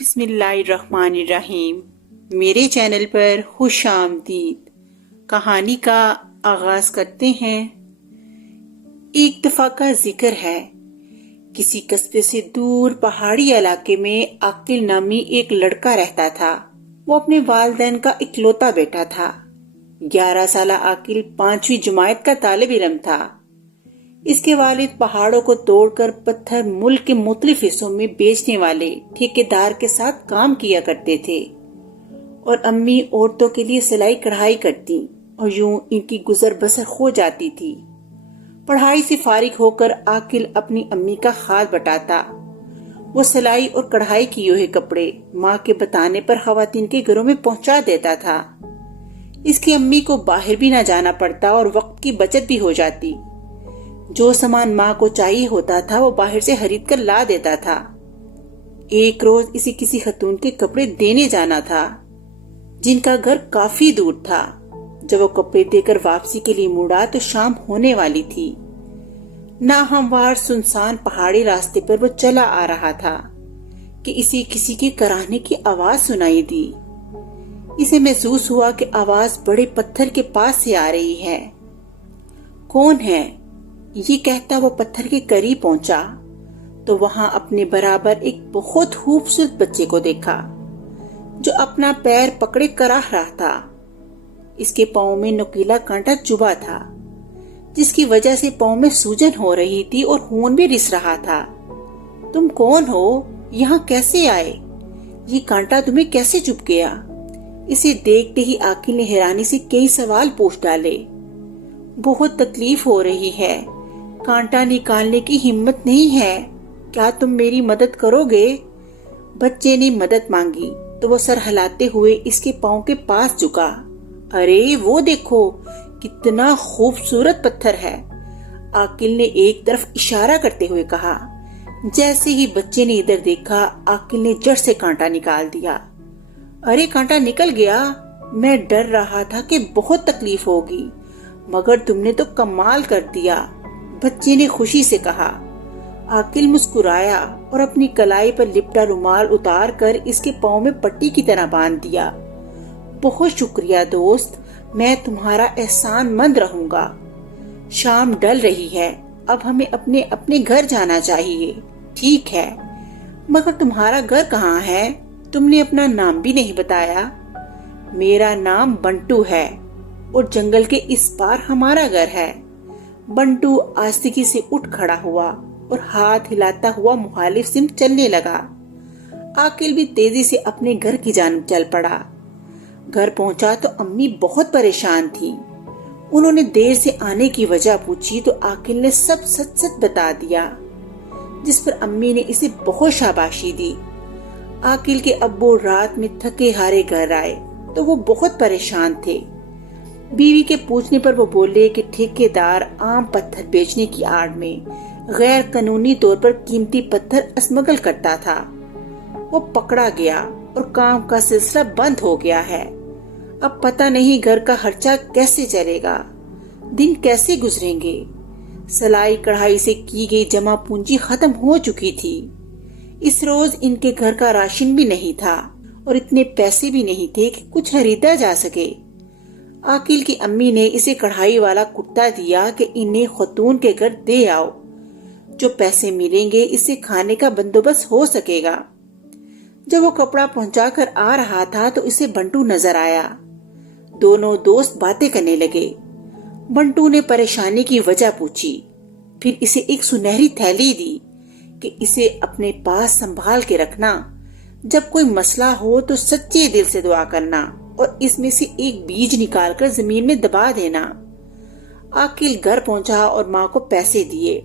بسم اللہ الرحمن الرحیم۔ میرے چینل پر خوش آمدید۔ کہانی کا آغاز کرتے ہیں۔ ایک دفعہ کا ذکر ہے، کسی قصبے سے دور پہاڑی علاقے میں عاقل نامی ایک لڑکا رہتا تھا۔ وہ اپنے والدین کا اکلوتا بیٹا تھا۔ 11 سالہ عاقل 5ویں جماعت کا طالب علم تھا۔ اس کے والد پہاڑوں کو توڑ کر پتھر ملک کے مختلف حصوں میں بیچنے والے ٹھیکیدار کے ساتھ کام کیا کرتے تھے، اور امی عورتوں کے لیے سلائی کڑھائی کرتی، اور یوں ان کی گزر بسر ہو جاتی تھی۔ پڑھائی سے فارغ ہو کر عاقل اپنی امی کا خیال بٹاتا۔ وہ سلائی اور کڑھائی کیے ہوئے کپڑے ماں کے بتانے پر خواتین کے گھروں میں پہنچا دیتا تھا۔ اس کی امی کو باہر بھی نہ جانا پڑتا اور وقت کی بچت بھی ہو جاتی۔ جو سامان ماں کو چاہیے ہوتا تھا وہ باہر سے خرید کر لا دیتا تھا۔ ایک روز اسے کسی خاتون کے کپڑے دینے جانا تھا جن کا گھر کافی دور تھا۔ جب وہ کپڑے دے کر واپسی کے لیے مڑا تو شام ہونے والی تھی۔ ناہموار سنسان پہاڑی راستے پر وہ چلا آ رہا تھا کہ اسے کسی کے کراہنے کی آواز سنائی دی۔ اسے محسوس ہوا کہ آواز بڑے پتھر کے پاس سے آ رہی ہے۔ کون ہے؟ یہ کہتا وہ پتھر کے قریب پہنچا تو وہاں اپنے برابر ایک بہت خوبصورت بچے کو دیکھا جو اپنا پیر پکڑے کراہ رہا تھا۔ اس کے پاؤں میں نوکیلا کانٹا چبھا تھا جس کی وجہ سے پاؤں میں سوجن ہو رہی تھی اور خون بھی رس رہا تھا۔ تم کون ہو؟ یہاں کیسے آئے؟ یہ کانٹا تمہیں کیسے چبھ گیا؟ اسے دیکھتے ہی عاقل نے حیرانی سے کئی سوال پوچھ ڈالے۔ بہت تکلیف ہو رہی ہے، کانٹا نکالنے کی ہمت نہیں ہے، کیا تم میری مدد کرو گے؟ بچے نے مدد مانگی تو وہ سر ہلاتے ہوئے اس کے پاؤں کے پاس جھکا۔ ارے وہ دیکھو کتنا خوبصورت پتھر ہے، عاقل نے ایک طرف اشارہ کرتے ہوئے کہا۔ جیسے ہی بچے نے ادھر دیکھا عاقل نے جڑ سے کانٹا نکال دیا۔ ارے کانٹا نکل گیا، میں ڈر رہا تھا کہ بہت تکلیف ہوگی، مگر تم نے تو کمال کر دیا، بچے نے خوشی سے کہا۔ عاقل مسکرایا اور اپنی کلائی پر لپٹا رومال اتار کر اس کے پاؤں میں پٹی کی طرح باندھ دیا۔ بہت شکریہ دوست، میں تمہارا احسان مند رہوں گا۔ شام ڈل رہی ہے، اب ہمیں اپنے اپنے گھر جانا چاہیے۔ ٹھیک ہے، مگر تمہارا گھر کہاں ہے؟ تم نے اپنا نام بھی نہیں بتایا۔ میرا نام بنٹو ہے اور جنگل کے اس پار ہمارا گھر ہے۔ بنٹو آستگی سے اٹھ کھڑا ہوا اور ہاتھ ہلاتا ہوا مخالف سمت چلنے لگا۔ عاقل بھی تیزی سے اپنے گھر کی جانب چل پڑا۔ گھر پہنچا تو امی بہت پریشان تھی۔ انہوں نے دیر سے آنے کی وجہ پوچھی تو عاقل نے سب سچ سچ بتا دیا، جس پر امی نے اسے بہت شاباشی دی۔ عاقل کے ابو رات میں تھکے ہارے گھر آئے تو وہ بہت پریشان تھے۔ بیوی کے پوچھنے پر وہ بولے کہ ٹھیکیدار عام پتھر بیچنے کی آڑ میں غیر قانونی طور پر قیمتی پتھر اسمگل کرتا تھا۔ وہ پکڑا گیا اور کام کا سلسلہ بند ہو گیا ہے۔ اب پتہ نہیں گھر کا خرچہ کیسے چلے گا، دن کیسے گزریں گے۔ سلائی کڑھائی سے کی گئی جمع پونجی ختم ہو چکی تھی۔ اس روز ان کے گھر کا راشن بھی نہیں تھا اور اتنے پیسے بھی نہیں تھے کہ کچھ خریدا جا سکے۔ عاقل کی امی نے اسے کڑھائی والا کرتا دیا کہ انہیں خاتون کے گھر دے آؤ، جو پیسے ملیں گے اس سے کھانے کا بندوبست ہو سکے گا۔ جب وہ کپڑا پہنچا کر آ رہا تھا تو اسے بنٹو نظر آیا۔ دونوں دوست باتیں کرنے لگے۔ بنٹو نے پریشانی کی وجہ پوچھی، پھر اسے ایک سنہری تھیلی دی کہ اسے اپنے پاس سنبھال کے رکھنا، جب کوئی مسئلہ ہو تو سچے دل سے دعا کرنا اور اس میں سے ایک بیج نکال کر زمین میں دبا دینا۔ عاقل گھر پہنچا اور ماں کو پیسے دیے۔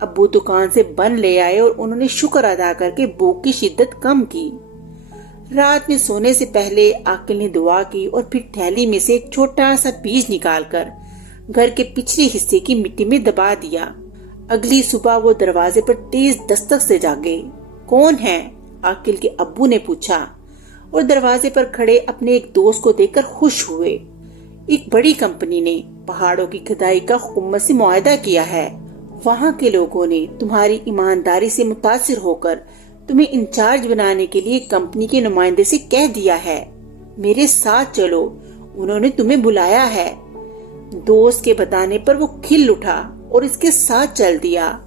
ابو دکان سے بن لے آئے اور انہوں نے شکر ادا کر کے بھوک کی شدت کم کی۔ رات میں سونے سے پہلے عاقل نے دعا کی اور پھر تھیلی میں سے ایک چھوٹا سا بیج نکال کر گھر کے پچھلے حصے کی مٹی میں دبا دیا۔ اگلی صبح وہ دروازے پر تیز دستک سے جاگے۔ کون ہے؟ عاقل کے ابو نے پوچھا اور دروازے پر کھڑے اپنے ایک دوست کو دیکھ کر خوش ہوئے۔ ایک بڑی کمپنی نے پہاڑوں کی کھدائی کا حکومت سے معاہدہ کیا ہے۔ وہاں کے لوگوں نے تمہاری ایمانداری سے متاثر ہو کر تمہیں انچارج بنانے کے لیے کمپنی کے نمائندے سے کہہ دیا ہے، میرے ساتھ چلو، انہوں نے تمہیں بلایا ہے۔ دوست کے بتانے پر وہ کھل اٹھا اور اس کے ساتھ چل دیا۔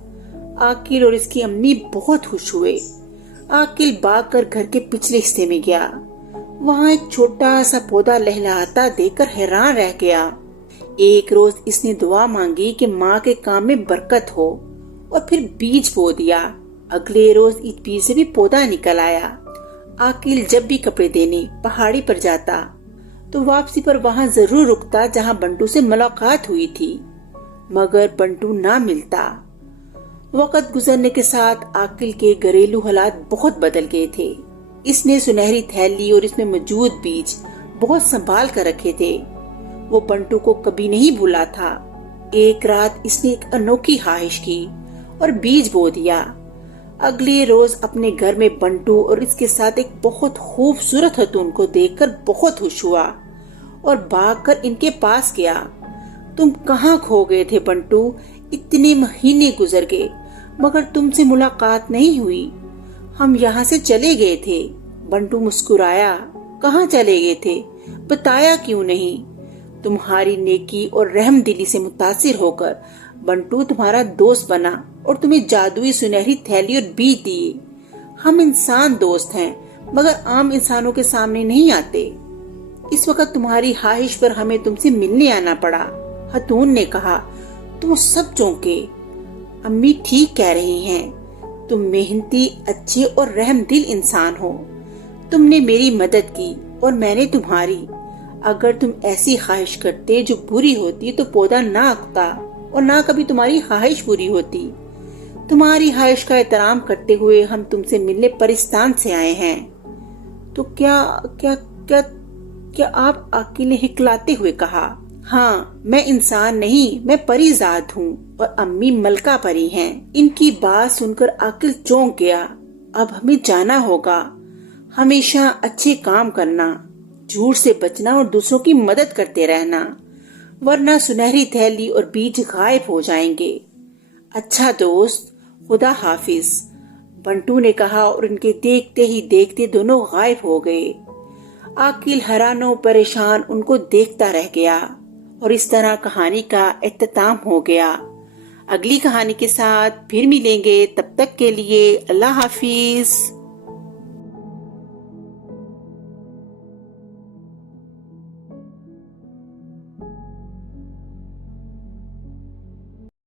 عاقل اور اس کی امی بہت خوش ہوئے۔ عاقل بھاگ کر گھر کے پچھلے حصے میں گیا۔ وہاں ایک چھوٹا سا پودا لہلہاتا دیکھ کر حیران رہ گیا۔ ایک روز اس نے دعا مانگی کہ ماں کے کام میں برکت ہو، اور پھر بیج بو دیا۔ اگلے روز اس بیج سے بھی پودا نکل آیا۔ عاقل جب بھی کپڑے دینے پہاڑی پر جاتا تو واپسی پر وہاں ضرور رکتا جہاں بنٹو سے ملاقات ہوئی تھی، مگر بنٹو نہ ملتا۔ وقت گزرنے کے ساتھ عاقل کے گھریلو حالات بہت بدل گئے تھے۔ اس نے سنہری تھیلی اور اس میں موجود بیج بہت سنبھال کر رکھے تھے۔ وہ بنٹو کو کبھی نہیں بھولا تھا۔ ایک رات اس نے ایک انوکھی خواہش کی اور بیج بو دیا۔ اگلے روز اپنے گھر میں بنٹو اور اس کے ساتھ ایک بہت خوبصورت خاتون کو دیکھ کر بہت خوش ہوا اور بھاگ کر ان کے پاس گیا۔ تم کہاں کھو گئے تھے بنٹو؟ اتنے مہینے گزر گئے مگر تم سے ملاقات نہیں ہوئی۔ ہم یہاں سے چلے گئے تھے۔ بنٹو مسکرایا۔ کہاں چلے گئے تھے؟ بتایا کیوں نہیں؟ تمہاری نیکی اور رحم دلی سے متاثر ہو کر بنٹو تمہارا دوست بنا اور تمہیں جادوئی سنہری تھیلی اور بیج دیے۔ ہم انسان دوست ہیں مگر عام انسانوں کے سامنے نہیں آتے۔ اس وقت تمہاری خواہش پر ہمیں تم سے ملنے آنا پڑا۔ خاتون نے کہا۔ تو وہ سب چونکے۔ امی ٹھیک کہہ رہی ہیں، تم محنتی، اچھے اور رحم دل انسان ہو۔ تم نے میری مدد کی اور میں نے تمہاری۔ اگر تم ایسی خواہش کرتے جو بری ہوتی تو پودا نہ اگتا اور نہ کبھی تمہاری خواہش پوری ہوتی۔ تمہاری خواہش کا احترام کرتے ہوئے ہم تم سے ملنے پرستان سے آئے ہیں۔ تو کیا کیا کیا کیا آپ؟ عاقل نے ہکلاتے ہوئے کہا۔ ہاں، میں انسان نہیں، میں پری ذات ہوں اور امی ملکہ پری ہیں۔ ان کی بات سن کر عاقل چونک گیا۔ اب ہمیں جانا ہوگا۔ ہمیشہ اچھے کام کرنا، جھوٹ سے بچنا اور دوسروں کی مدد کرتے رہنا، ورنہ سنہری تھیلی اور بیج غائب ہو جائیں گے۔ اچھا دوست، خدا حافظ، بنٹو نے کہا اور ان کے دیکھتے ہی دیکھتے دونوں غائب ہو گئے۔ عاقل حیران و پریشان ان کو دیکھتا رہ گیا اور اس طرح کہانی کا اختتام ہو گیا۔ اگلی کہانی کے ساتھ پھر ملیں گے، تب تک کے لیے اللہ حافظ۔